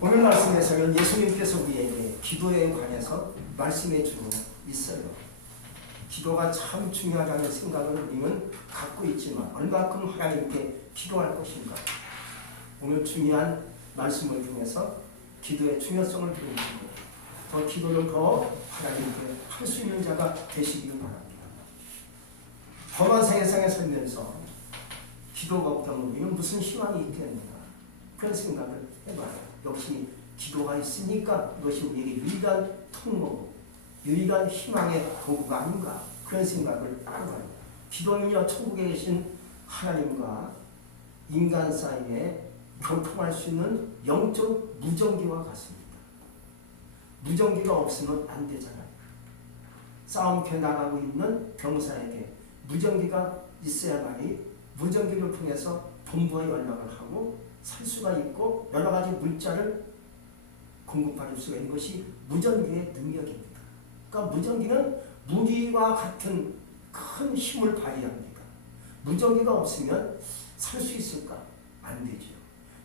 오늘 말씀에서는 예수님께서 우리에게 기도에 관해서 말씀해 주고 있어요. 기도가 참 중요하다는 생각을 우리는 갖고 있지만 얼마큼 하나님께 기도할 것인가. 오늘 중요한 말씀을 통해서 기도의 중요성을 들으시고 더 기도를 더 하나님께 할 수 있는 자가 되시길 바랍니다. 험한 세상에 살면서 기도가 없다면 우리는 무슨 희망이 있겠는가. 그런 생각을 해봐요. 역시 기도가 있으니까 이것이 우리에게 유일한 통로고 유일한 희망의 도구가 아닌가. 그런 생각을 해봐요. 기도는요, 천국에 계신 하나님과 인간 사이에 교통할 수 있는 영적 무전기와 같습니다. 무전기가 없으면 안 되잖아요. 싸움켜 나가고 있는 병사에게 무전기가 있어야만이 무전기를 통해서 본부와 연락을 하고 살 수가 있고 여러 가지 물자를 공급받을 수가 있는 것이 무전기의 능력입니다. 그러니까 무전기는 무기와 같은 큰 힘을 발휘합니다. 무전기가 없으면 살 수 있을까? 안 되죠.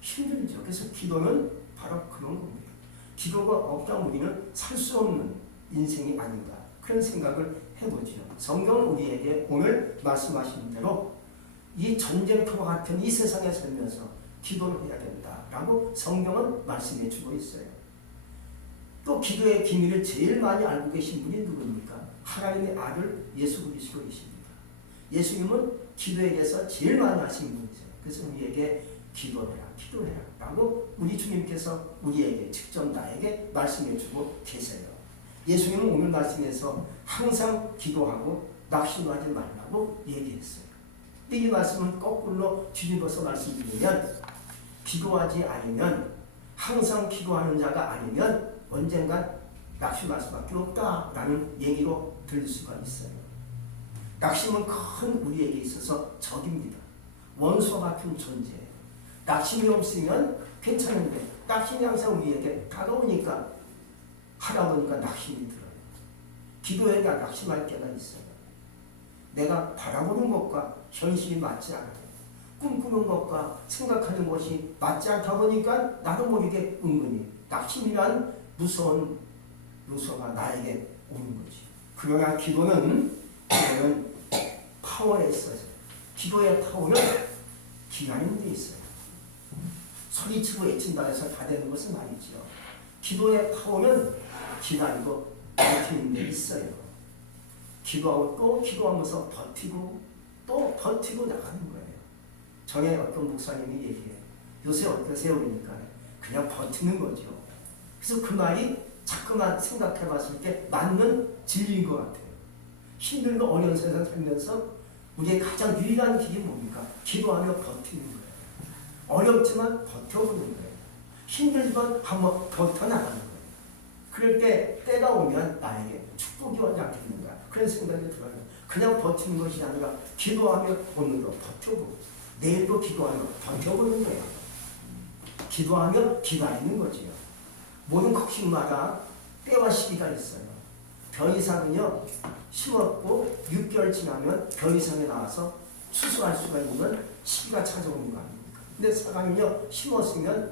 힘들죠. 그래서 기도는 바로 그런 겁니다. 기도가 없다면 우리는 살 수 없는 인생이 아닌가. 그런 생각을 해보죠. 성경은 우리에게 오늘 말씀하신 대로 이 전쟁터와 같은 이 세상에 살면서 기도를 해야 된다라고 성경은 말씀해 주고 있어요. 또 기도의 기밀을 제일 많이 알고 계신 분이 누굽니까? 하나님의 아들 예수 그리스도이십니다. 예수님은 기도에 대해서 제일 많이 아시는 분이세요. 그래서 우리에게 기도해라, 기도해라 라고 우리 주님께서 우리에게 직접 나에게 말씀해 주고 계세요. 예수님은 오늘 말씀에서 항상 기도하고 낙심하지 말라고 얘기했어요. 근데 이 말씀은 거꾸로 뒤집어서 말씀드리면 기도하지 않으면 항상 기도하는 자가 아니면 언젠간 낙심할 수밖에 없다라는 얘기로 들릴 수가 있어요. 낙심은 큰 우리에게 있어서 적입니다. 원수와 같은 존재예요. 낙심이 없으면 괜찮은데 낙심이 항상 우리에게 다가오니까 하다 보니까 낙심이 들어요. 기도에 낙심할 때가 있어요. 내가 바라보는 것과 현실이 맞지 않아요. 꿈꾸는 것과 생각하는 것이 맞지 않다 보니까 나도 모르게 은근히 낙심이란 무서운 요소가 나에게 오는 거지. 그러나 기도는 파워에 있어요. 기도의 파워는 기다리는 데 있어요. 소리치고 외친다 해서 다 되는 것은 아니죠. 기도의 파워는 기다리고 버티는 데 있어요. 기도하고 또 기도하면서 버티고 또 버티고 나가는 거예요. 전에 어떤 목사님이 얘기해요. 요새 어떠세요? 그러니까 그냥 버티는 거죠. 그래서 그 말이 자꾸만 생각해 봤을 때 맞는 진리인 것 같아요. 힘들고 어려운 세상 살면서 우리의 가장 유일한 길이 뭡니까? 기도하며 버티는 거예요. 어렵지만 버텨보는 거예요. 힘들지만 한번 버텨나가는 거예요. 그럴 때 때가 오면 나에게 축복이 오지 않겠는가. 그런 생각이 들어요. 그냥 버티는 것이 아니라 기도하며 오늘도 버텨보고 내일도 기도하며 버텨보는 거예요. 기도하며 기다리는 거지요. 모든 곡식마다 때와 시기가 있어요. 벼이삭은요, 심었고 6개월 지나면 벼이삭에 나와서 추수할 수가 있는 시기가 찾아오는 거 아닙니까? 근데 사과는요, 심었으면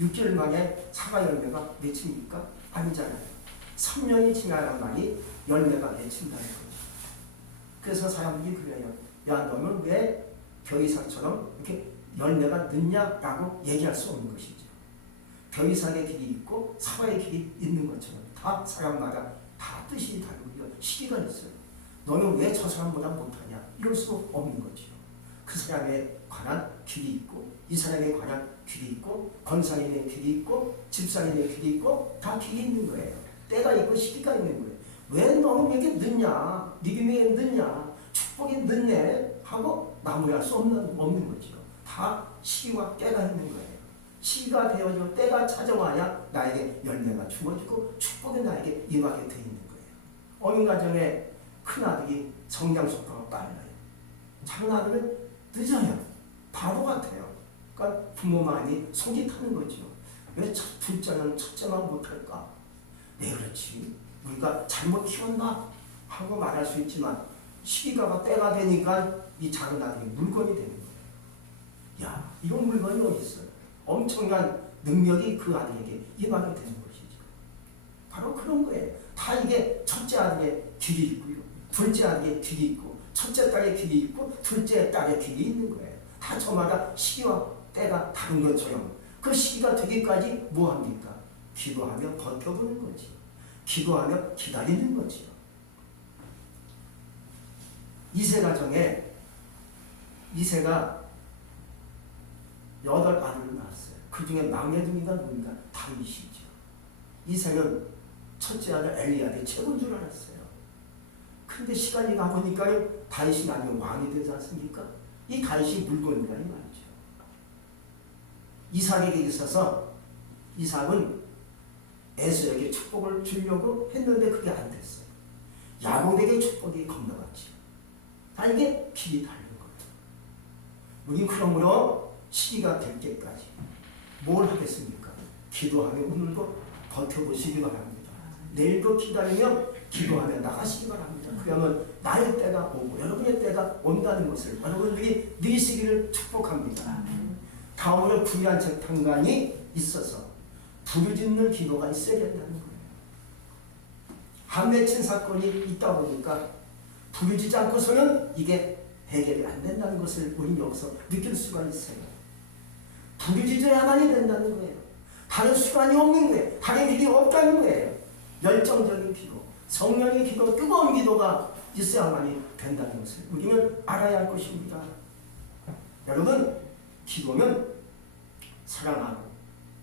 6개월 만에 사과 열매가 맺힙니까? 아니잖아요. 3년이 지나야만이 열매가 맺힌다는 거죠. 그래서 사람들이 그래요. 야, 너는 왜 벼이삭처럼 이렇게 열매가 늦냐라고 얘기할 수 없는 것이죠. 벼이삭의 길이 있고 사과의 길이 있는 것처럼 다 사람마다 다 뜻이 다르고 시기가 있어요. 너는 왜 저 사람보다 못하냐? 이럴 수 없는 거죠. 그 사람에 관한 길이 있고 이 사람에 관한 길이 있고 권사님의 길이 있고 집사님의 길이 있고 다 길이 있는 거예요. 때가 있고 시기가 있는 거예요. 왜 너는 이렇게 늦냐? 믿음이 왜 늦냐? 축복이 늦네? 하고 마무리할 수 없는 거죠. 다 시기와 때가 있는 거예요. 시기가 되어지고 때가 찾아와야 나에게 열매가 주어지고 축복이 나에게 임하게 되어 있는 거예요. 어느 가정에 큰아들이 성장 속도가 빨라요. 작은아들은 늦어요. 바보 같아요. 그러니까 부모 마음이 속이 타는 거죠. 왜 둘째는 첫째만 못할까? 네, 그렇지. 우리가 잘못 키웠나? 하고 말할 수 있지만 시기가 때가 되니까 이 작은 아들이 물건이 되는 거예요. 야, 이런 물건이 어디 있어요? 엄청난 능력이 그 아들에게 임하게 되는 것이죠. 바로 그런 거예요. 다 이게 첫째 아들의 길이 있고요. 둘째 아들의 길이 있고 첫째 딸의 길이 있고 둘째 딸의 길이 있는 거예요. 다 저마다 시기와 때가 다른 것처럼 그 시기가 되기까지 뭐합니까? 기도하며 버텨보는 거지. 기도하며 기다리는 거지요. 이세 가정에 이세가 8 아들을 낳았어요. 그 중에 막내둥이가 누군가? 다윗이죠. 이세는 첫째 아들 엘리야의 최고인 줄 알았어요. 근데 시간이 가보니까 다윗이 나중에 왕이 되지 않습니까? 이 다윗이 물건이라 이 말이죠. 이삭에게 있어서 이삭은 에서에게 축복을 주려고 했는데 그게 안 됐어요. 야곱에게 축복이 건너갔죠. 다 이게 길이 다른 거예요. 우린 그러므로 시기가 될 때까지 뭘 하겠습니까? 기도하며 오늘도 버텨보시기 바랍니다. 내일도 기다리며 기도하며 나가시기 바랍니다. 그러면 나의 때가 오고 여러분의 때가 온다는 것을 여러분들이 느끼시기를 축복합니다. 다음으로 불의한 판단이 있어서 부르짖는 기도가 있어야 된다는 거예요. 한 맺힌 사건이 있다 보니까 부르짖지 않고서는 이게 해결이 안 된다는 것을 우리는 여기서 느낄 수가 있어요. 부르짖어야만이 된다는 거예요. 다른 수단이 없는 거예요. 다른 길이 없다는 거예요. 열정적인 기도, 성령의 기도, 뜨거운 기도가 있어야만이 된다는 것을 우리는 알아야 할 것입니다. 여러분, 기도는 사랑하고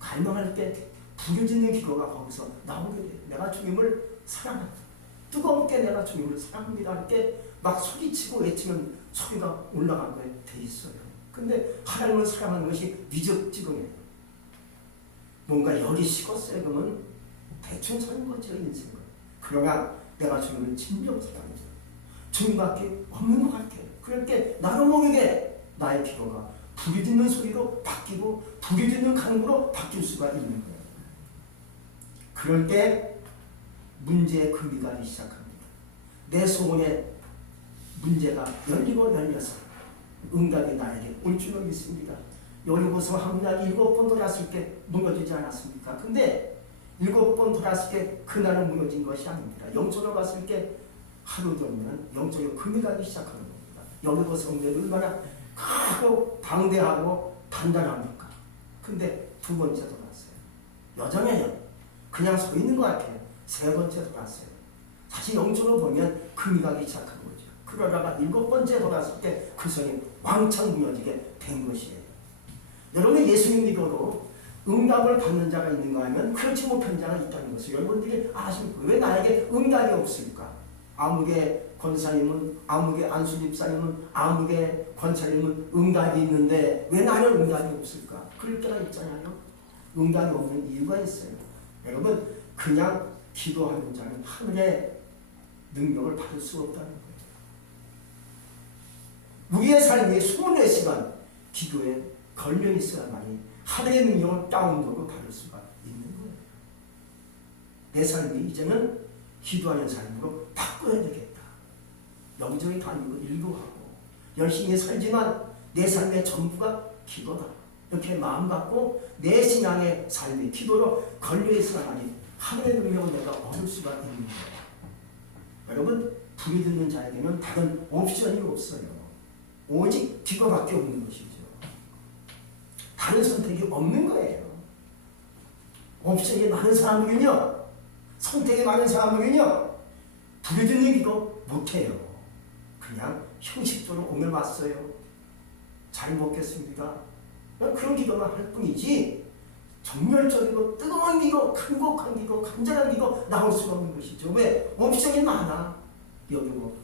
갈망할 때 부르짖는 기도가 거기서 나오게 돼요. 내가 주님을 사랑한다. 뜨겁게 내가 주님을 사랑합니다 할 때 막 소리치고 외치면 소리가 올라간 거에 돼 있어요. 근데 하나님을 사랑하는 것이 미적지근해요. 뭔가 열이 식었어요. 그러면 대충 사는 거죠, 인생은. 그러나 내가 주님을 진정 사랑해요. 주님밖에 없는 것 같아요. 그럴 때 나도 모르게 나의 기도가 부르짖는 소리로 바뀌고 부르짖는 간구로 바뀔 수가 있는 거예요. 그럴 때 문제의 금이 가기 시작합니다. 내 소원에 문제가 열리고 열려서 응답이 나에게 올 줄로 믿습니다. 여리고서 항날 7번 돌았을 때 무너지지 않았습니까? 근데 7번 돌았을 때 그날은 무너진 것이 아닙니다. 영적으로 봤을 때 하루 돌면 영적으로 금이 가기 시작하는 겁니다. 여리고서 성전이 얼마나 크고 방대하고 단단합니까? 근데 2번째 돌았어요. 여전해요. 그냥 서 있는 것 같아요. 3번째 돌았어요. 사실 영적으로 보면 금이 가기 시작한 거죠. 그러다가 7번째 돌았을 때 그 성이 왕창 무너지게 된 것이에요. 여러분, 예수님 믿어도 응답을 받는 자가 있는가 하면 그렇지 못한 자가 있다는 것을 여러분들이 아십니까? 왜 나에게 응답이 없을까? 아무개 권사님은, 아무개 안수집사님은, 아무개 권사님은 응답이 있는데 왜 나는 응답이 없을까? 그럴 때가 있잖아요. 응답이 없는 이유가 있어요. 여러분, 그냥 기도하는 자는 하늘의 능력을 받을 수 없다는 거예요. 우리의 삶이 24시간 기도에 걸려 있어야만이 하늘의 능력을 다운로드 받을 수가 있는 거예요. 내 삶이 이제는 기도하는 삶으로 바꿔야 되겠다. 여기저기 다니고 일도 하고 열심히 살지만 내 삶의 전부가 기도다. 이렇게 마음 갖고 내 신앙의 삶이 기도로 걸려 있어야만이 하늘의 능력을 내가 얻을 수가 있는 거예요. 여러분, 부르짖는 자에게는 다른 옵션이 없어요. 오직 기도밖에 없는 것이죠. 다른 선택이 없는 거예요. 옵션이 많은 사람들은요, 선택이 많은 사람들은요, 부르짖는 기도 못해요. 그냥 형식적으로 오늘 왔어요. 잘 먹겠습니다. 그런 기도만 할 뿐이지 정열적이고 뜨거운 기도, 간곡한 기도, 간절한 기도 나올 수가 없는 것이죠. 왜? 옵션이 많아. 여기 뭐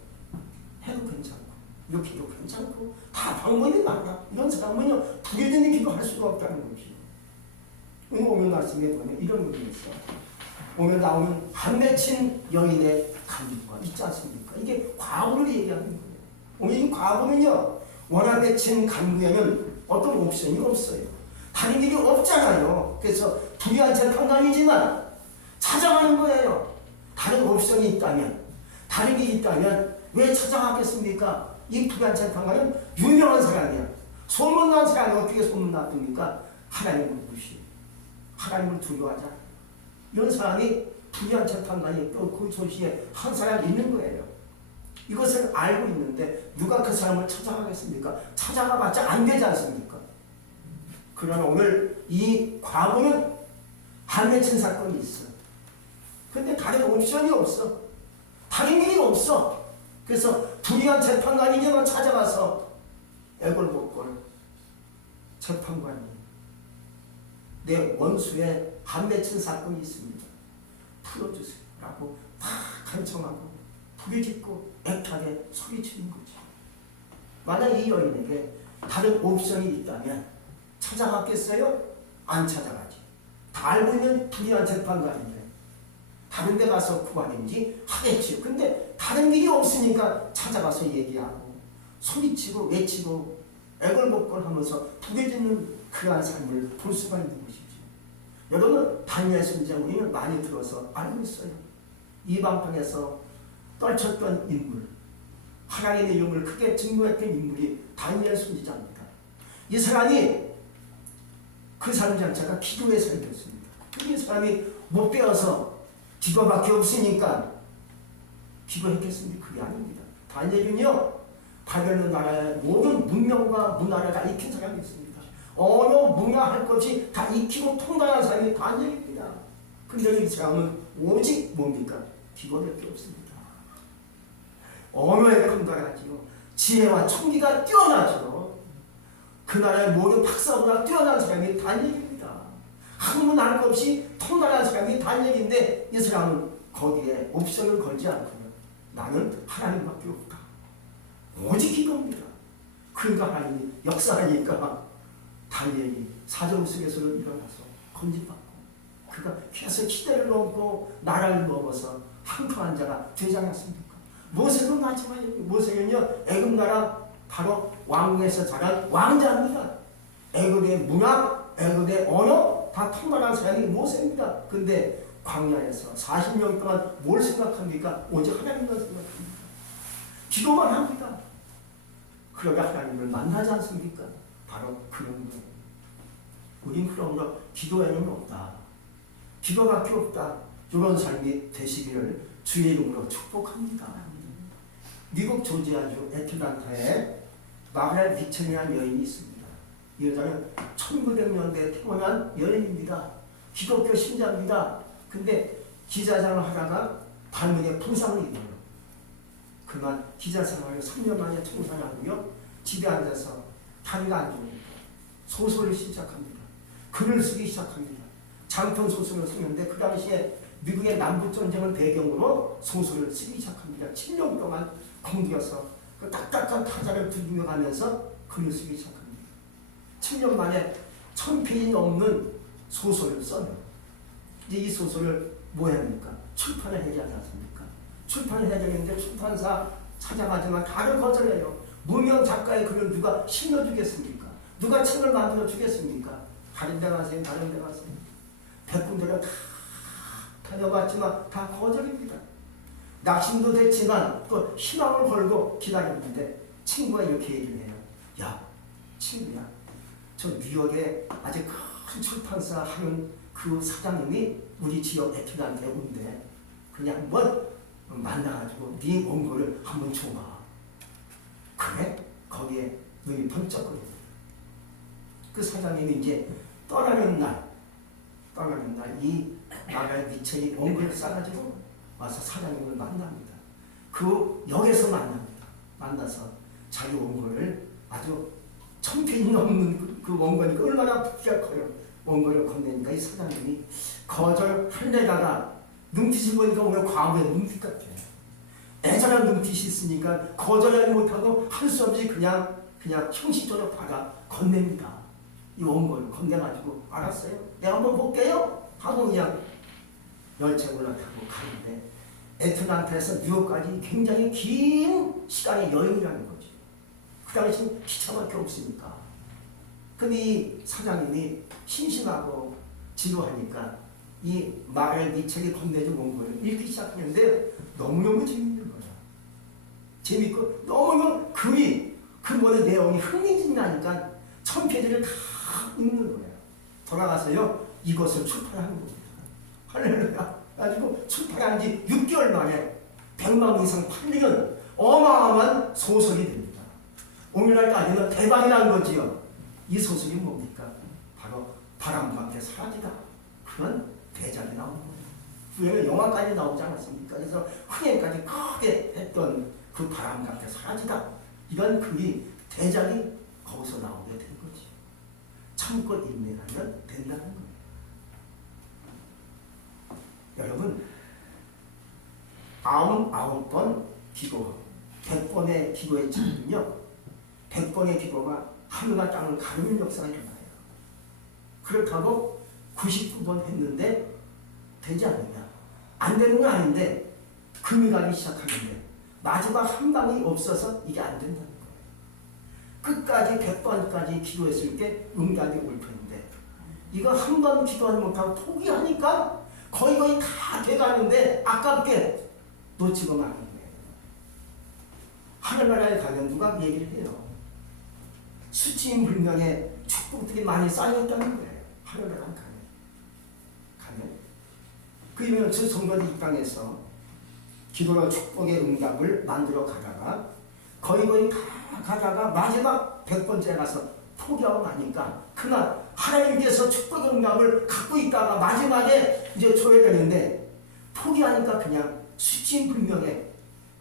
해도 괜찮고 이렇게도 괜찮고 다 방법이 많아. 이런 사람은요 부르짖는 기도 할 수가 없다는 거죠. 오늘 말씀에 보면 이런 의미가 있어요. 오늘 나오는 한 맺힌 여인의 간구가 있지 않습니까? 이게 과거를 얘기하는 거예요. 오늘 이 과거는요 원한 맺힌 간구에는 어떤 옵션이 없어요. 다른 길이 없잖아요. 그래서 불의한 판단이지만 찾아가는 거예요. 다른 옵션이 있다면, 다른 길이 있다면 왜 찾아가겠습니까? 이 불의한 판단은 유명한 사람이야. 소문난 사람이 어떻게 소문났습니까? 하나님을 무시해. 하나님을 두려워하자. 이런 사람이 불의한 재판관이 또 그 조시에 한 사람 있는 거예요. 이것을 알고 있는데 누가 그 사람을 찾아가겠습니까? 찾아가봤자 안 되지 않습니까? 그러나 오늘 이 과부는 한맺힌 사건이 있어. 근데 다른 옵션이 없어. 다른 길이 없어. 그래서 불의한 재판관이냐만 찾아가서 애걸복걸 재판관이 내 원수의 한맺힌 사건이 있습니다. 풀어주세요 라고 다 간청하고 부르짖고 애타게 소리치는 거죠. 만약 이 여인에게 다른 옵션이 있다면 찾아갔겠어요? 안 찾아가지. 다 알고 있는 불의한 재판관인데 다른 데 가서 구하든지 하겠지요. 근데 다른 길이 없으니까 찾아가서 얘기하고 소리치고 외치고 애걸복걸 하면서 부르짖는 그러한 삶을 볼 수가 있는 것이죠. 여러분, 다니엘 선지자 우리는 많이 들어서 알고 있어요. 이방땅에서 떨쳤던 인물, 하나님의 이름을 크게 증거했던 인물이 다니엘 선지자입니다. 이 사람이 그 사람 자체가 기도에 살렸습니다. 이 사람이 못 배워서 기도밖에 없으니까 기도했겠습니까? 그게 아닙니다. 다니엘은요, 바벨론 나라의 모든 문명과 문화를 다 익힌 사람이 있습니다. 언어, 문화 할 것이 다 익히고 통달한 사람이 다니엘입니다. 근데 이 사람은 오직 뭡니까? 기도밖에 없습니다. 언어에 통달하지요. 지혜와 총기가 뛰어나죠. 그 나라의 모든 박사보다 뛰어난 사람이 다니엘입니다. 한문 알 것 없이 통달한 사람이 다니엘인데 이 사람은 거기에 옵션을 걸지 않고요. 나는 하나님밖에 없다. 오직 기도입니다. 그러니까 하나님이 역사하니까 다니엘이 사정 속에서 일어나서 건진받고 그가 계속 시대를 넘고 나라를 넘어서 항토한 자가 되지 않았습니까? 모세는 마지막에 모세는요 애굽 나라 바로 왕궁에서 자란 왕자입니다. 애굽의 문화, 애굽의 언어 다 통달한 사람이 모세입니다. 근데 광야에서 40년 동안 뭘 생각합니까? 오직 하나님만 생각합니다. 기도만 합니다. 그러다 하나님을 만나지 않습니까? 바로 그런 거예요. 우린 그러므로 기도에는 없다. 기도밖에 없다. 이런 삶이 되시기를 주의 이름으로 축복합니다. 미국 조지아주 애틀란타에 마가렛 미첼이라는 여인이 있습니다. 이 여자는 1900년대에 태어난 여인입니다. 기독교 신자입니다. 근데 기자생활을 하다가 발목에 부상을 입어요. 그만 기자생활을 3년 만에 청산하고요. 집에 앉아서 다리가 안 좋으니까 소설을 시작합니다. 글을 쓰기 시작합니다. 장편 소설을 쓰는데 그 당시에 미국의 남북전쟁을 배경으로 소설을 쓰기 시작합니다. 7년 동안 공들여서 그 딱딱한 타자를 두드려 가면서 글을 쓰기 시작합니다. 7년 만에 1000페이지 넘는 소설을 써요. 이제 이 소설을 뭐 합니까? 출판을 해야 하지 않습니까? 출판을 해야 되는데 출판사 찾아가지만 다들 거절해요. 무명 작가의 글을 누가 실려주겠습니까? 누가 책을 만들어 주겠습니까? 다른 데 가세요. 다른 데 가세요. 100군데를 다 다녀봤지만 다 거절입니다. 낙심도 됐지만 또 희망을 걸고 기다렸는데 친구가 이렇게 얘기를 해요. 야, 친구야. 저 뉴욕에 아주 큰 출판사 하는 그 사장님이 우리 지역 애틀란타에 온대. 그냥 한번 만나가지고 네 원고를 한번 줘봐. 그래? 거기에 눈이 번쩍거려. 그 사장님이 이제 떠나는 날 이 나라의 미천이 원고를 싸가지고 와서 사장님을 만납니다. 그 역에서 만납니다. 만나서 자기 원고를 아주 1000페이지 넘는 그 원고니까 얼마나 부피가 커요. 원고를 건네니까 이 사장님이 거절하려다가 눈빛을 보니까 오늘 과거의 눈빛 같아요. 애절한 눈빛이 있으니까 거절하지 못하고 할 수 없이 그냥 형식적으로 받아 건넵니다. 이 원고를 건네가지고 알았어요. 내가 한번 볼게요. 하고 그냥 열차에 올라타고 가는데 애틀란타에서 뉴욕까지 굉장히 긴 시간의 여행이라는 거죠. 그 당시 기차밖에 없으니까. 근데 이 사장님이 심심하고 지루하니까 이 마가렛 미첼이 건네준 원고를 읽기 시작했는데 너무너무 재밌는 거야. 재밌고 너무너무 글이 그 모든 내용이 흥미진진하니까 1000페이지를 다 읽는 거예요. 돌아가서요 이것을 출판한 겁니다. 할렐루야. 가지고 출판한 지 6개월 만에 100만 이상 팔리는 어마어마한 소설이 됩니다. 오늘날까지는 대박이라는 거지요. 이 소설이 뭡니까? 바로 바람과 함께 사라지다. 그런 대작이 나오는 거예요. 후에는 영화까지 나오지 않았습니까? 그래서 흥행까지 크게 했던 그 바람과 함께 사라지다. 이런 글이 대작이 거기서 나오게 된 거지. 참고 인내하면 된다는 거예요. 여러분 99번 기도, 100번의 기도의 차이는요 100번의 기도가 하늘과 땅을 가르는 역사가 일어나요. 그렇다고 99번 했는데 되지 않느냐? 안 되는 건 아닌데 금이 가기 시작하는데 마지막 한 방이 없어서 이게 안 된다는 거예요. 끝까지 100번까지 기도했을 때 응답이 올 텐데 이거 한 번 기도하지 못하고 포기하니까 거의 다 돼가는데 아깝게 놓치고 마는 거예요. 하늘나라에 가면 누가 얘기를 해요. 수치불명의 축복들이 많이 쌓여있다는 거예요. 하늘나라 가면. 그러면 저 성도들 입장에서 기도로 축복의 응답을 만들어 가다가 거의 다 가다가 마지막 100번째 가서 포기하고 나니까 그날 하나님께서 축복의 응답을 갖고 있다가 마지막에 이제 조회되는데 포기하니까 그냥 수치불명의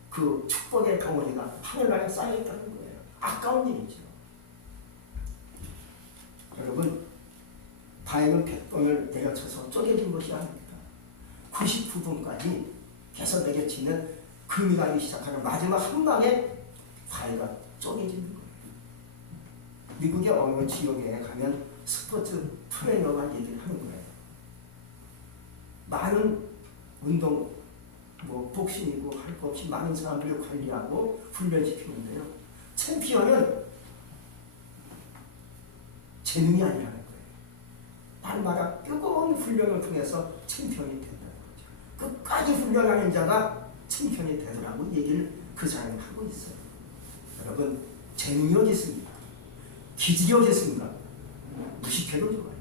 그 축복의 덩어리가 하늘나라에 쌓여있다는 거예요. 아까운 일이죠. 여러분 다행은 100번을 내려쳐서 쪼개진 것이 아닙니다. 99번까지 계속 내려치는 금이 가기 시작하는 마지막 한 방에 과일가 쪼개지는 거예요. 미국의 어느 지역에 가면 스포츠 트레이너가 얘기를 하는 거예요. 많은 운동, 복싱이고 할 것 없이 많은 사람들을 관리하고 훈련시키는데요. 챔피언은 재능이 아니라는 거예요. 날마다 뜨거운 훈련을 통해서 챔피언이 된다는 거죠. 끝까지 훈련하는 자가 챔피언이 되더라고 얘기를 그 사람이 하고 있어요. 여러분 재능이 어디 있습니까? 기질이 어디 있습니까? 무식해도 좋아요.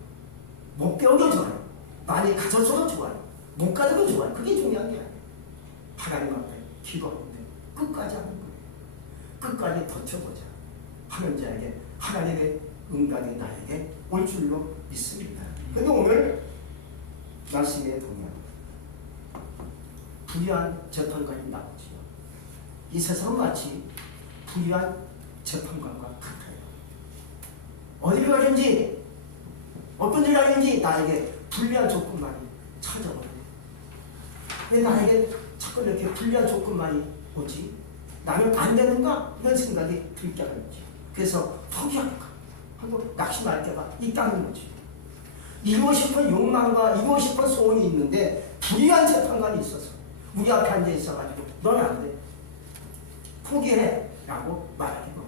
못 배워도 좋아요. 많이 가졌어도 좋아요. 못 가져도 좋아요. 그게 중요한 게 아니에요. 하나님 앞에 기도하는데 끝까지 하는 거예요. 끝까지 버텨보자 하는 자에게 하나님의 응답이 나에게 올 줄로 믿습니다. 그런데 오늘 말씀에 보면 불의한 재판관이 나오지요. 이 세상은 마치 불의한 재판관과 같아요. 어디를 가든지 어떤 일을 하든지 나에게 불리한 조건만이 찾아와요. 왜 나에게 자꾸 이렇게 불리한 조건만이 오지? 나는 안 되는가? 이런 생각이 들 때가 있지. 그래서 포기할까? 하고 낙심할 때가 있다는 거지. 이루고 싶은 욕망과 이루고 싶은 소원이 있는데 불의한 재판관이 있어서 우리 앞에 앉아 있어가지고 넌 안 돼. 포기해. 라고 말하는 거.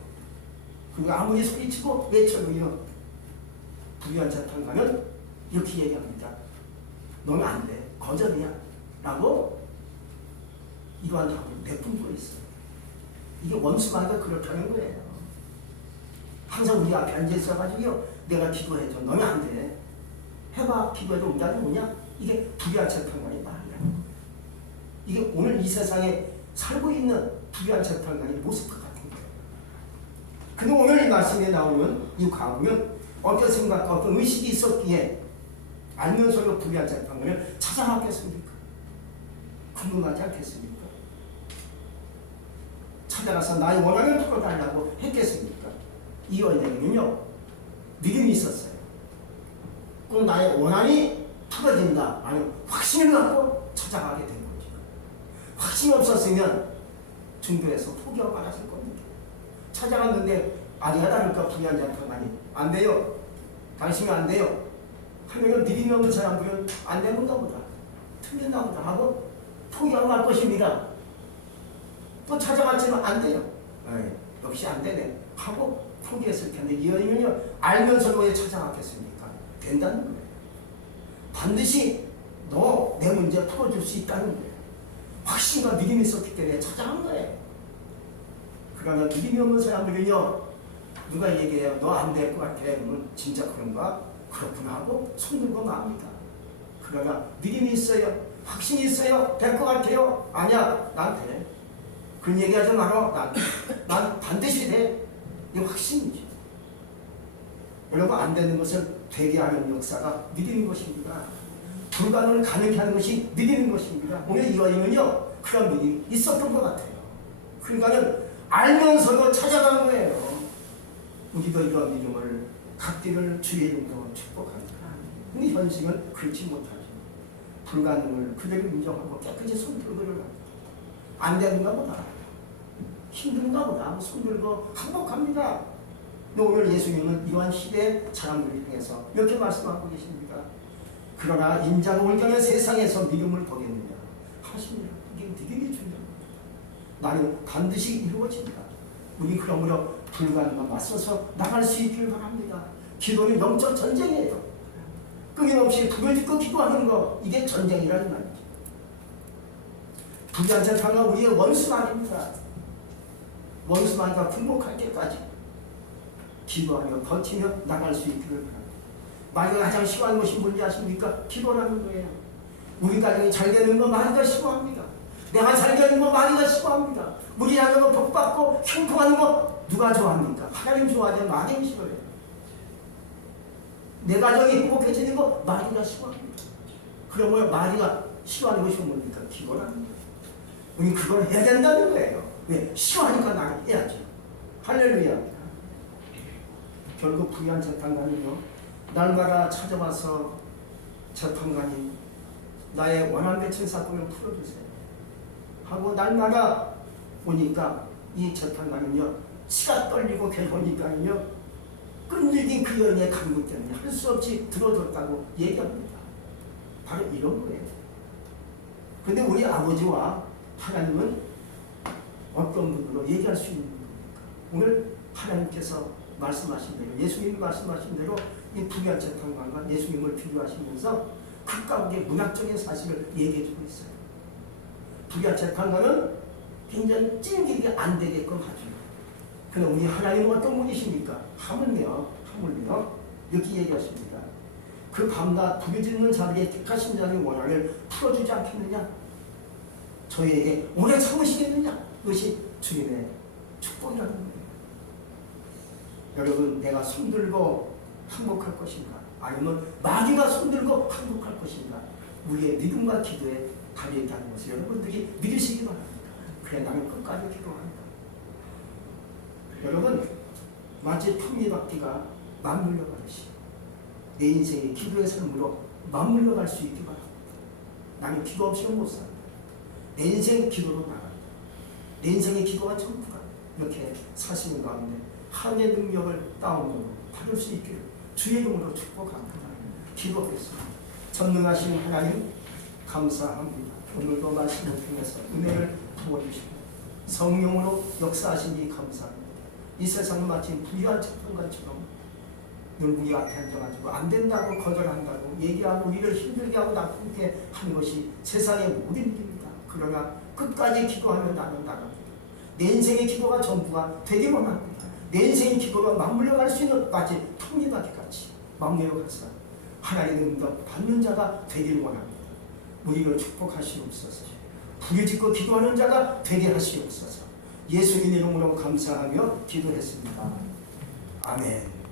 그리고 아무리 소리치고 외쳐도요. 불의한 재판관은 이렇게 얘기합니다. 넌 안 돼. 거절이야. 라고 이러한 답을 내뿜고 있어요. 이게 원수마다 그렇다는 거예요. 항상 우리 앞에 앉아 있어가지고요. 내가 기도해줘. 너는 안 돼. 해봐. 기도해도 응답이 오냐? 이게 불의한 재판관의 말이라는 거예요. 이게 오늘 이 세상에 살고 있는 불의한 재판관의 모습과 같은 거예요. 근데 오늘 이 말씀에 나오면 이 가보면 어떤 생각과 어떤 의식이 있었기에 알면서도 불의한 재판관을 찾아갔겠습니까? 궁금하지 않겠습니까? 찾아가서 나의 원한을 풀어달라고 했겠습니까? 이 여인에게는요 믿음이 있었어요. 꼭 나의 원한이 풀어진다 아니면 확신을 갖고 찾아가게 된 거죠. 확신이 없었으면 중도에서 포기하고 말았을 겁니다. 찾아갔는데 아니야 다를까 불의한 재판관이 안 돼요. 당신이 안 돼요. 하면은 믿음이 없는 사람들은 안 되는가 보다. 틀렸나 보다 하고 포기하고 말 것입니다. 또 찾아갔지만 안 돼요. 에이, 역시 안 되네 하고 포기했을 텐데 이 여인은요 알면서도 왜 찾아갔겠습니까? 된다는 거예요. 반드시 너 내 문제 풀어줄 수 있다는 거예요. 확신과 믿음이 있었기 때문에 찾아간 거예요. 그러면 믿음이 없는 사람들은요 누가 얘기해요? 너 안 될 것 같아. 그러면 진짜 그런가? 그렇구나 하고 손들고 맙니다. 그러나 믿음이 있어요. 확신이 있어요. 될 것 같아요. 아니야, 난 돼. 그런 얘기하지 마라. 난 반드시 돼. 이 확신이죠. 여러분, 안 되는 것을 되게 하는 역사가 믿음인 것입니다. 불가능을 가능케 하는 것이 믿음인 것입니다. 오늘 이 여인은요, 그런 믿음이 있었던 것 같아요. 그러니까는 알면서도 찾아간 거예요. 우리도 이런 믿음을 갖기를 주의 이름으로 축복합니다. 근데 현실은 그렇지 못하죠. 불가능을 그대로 인정하고 깨끗이 손들고 합니다. 안 되는가 보다, 힘든가 보다 손들고 항복합니다. 오늘 예수님은 이러한 시대의 사람들을 향해서 이렇게 말씀하고 계십니다. 그러나 인자가 올 경에 세상에서 믿음을 보겠느냐 하십니다. 이게 믿음이 중요합니다. 나는 반드시 이루어집니다. 우리 그러므로 불가능과 맞서서 나갈 수 있기를 바랍니다. 기도는 영적 전쟁이에요. 끊임없이 불을 짓고 기도하는 거, 이게 전쟁이라는 말이죠. 불의한자가 우리의 원수만입니다. 원수만과 극복할 때까지 기도하며 버티며 나갈 수 있기를 바랍니다. 마리가 가장 싫어하는 것이 뭔지 아십니까? 기도라는 거예요. 우리 가정이 잘 되는 거 마리가 싫어합니다. 내가 잘 되는 거 마리가 싫어합니다. 우리 자녀가 복받고 형통하는 거 누가 좋아합니까? 하나님 좋아하지 마리가 싫어해요. 내 가정이 행복해지는 거 마리가 싫어합니다. 그러면 마리가 싫어하는 것이 뭡니까? 기도라는 거예요. 우리 그걸 해야 된다는 거예요. 왜? 싫어하니까 나를 해야죠. 할렐루야. 결국 부유한 재판관은요, 날마다 찾아와서 재판관이 나의 원한 배출 사건을 풀어주세요 하고 날마다 오니까 이 재판관은요, 치가 떨리고 괴로우니까요, 끈질긴 그 여인의 간구 때문에 할 수 없이 들어줬다고 얘기합니다. 바로 이런 거예요. 그런데 우리 아버지와 하나님은 어떤 분으로 얘기할 수 있는 겁니까? 오늘 하나님께서 말씀하신 대로, 예수님이 말씀하신 대로 이 부유한 재판관과 예수님을 비교하시면서 그 가운데 문학적인 사실을 얘기해주고 있어요. 부유한 재판관은 굉장히 찡기게 안 되게끔 하죠. 그럼 우리 하나님은 어떤 분이십니까? 하물며 이렇게 얘기하십니다. 그 밤낮 부르짖는 자들의 택하신 자의 원한을 풀어주지 않겠느냐? 저희에게 오래 참으시겠느냐? 그것이 주님의 축복이라는 거예요. 여러분, 내가 손들고 항복할 것인가? 아니면 마귀가 손들고 항복할 것인가? 우리의 믿음과 기도에 달려있다는 것을 여러분들이 믿으시기 바랍니다. 그래, 나는 끝까지 기도합니다. 여러분, 마치 톱니바퀴가 맞물려 가듯이 내 인생의 기도의 삶으로 맞물려 갈 수 있기 바랍니다. 나는 기도 없이는 못 삽니다. 내 인생 기도로 나갑니다. 내 인생의 기도가 전부가 이렇게 사시는 가운데 하나님의 능력을 다운으로 받을 수 있기를 주의 이름으로 축복합니다. 기도하겠습니다. 전능하신 하나님 감사합니다. 오늘도 말씀을 통해서 은혜를 부어주시고 성령으로 역사하시니 감사합니다. 이 세상은 마치 부유한 재판관처럼 늘 우리 앞에 앉아가지고 안 된다고 거절한다고 얘기하고 우리를 힘들게 하고 나쁘게 하는 것이 세상의 모든 일입니다. 그러나 끝까지 기도하며 나는 나갑니다. 내 인생의 기도가 전부가 되기만 합니다. 내 인생의 기도가 맞물려 갈 수 있는 마치 톱니바퀴 같이 맞물려 가서 하나님의 응답 받는 자가 되길 원합니다. 우리를 축복하시옵소서. 부르짖고 기도하는 자가 되게 하시옵소서. 예수님 이름으로 감사하며 기도했습니다. 아멘.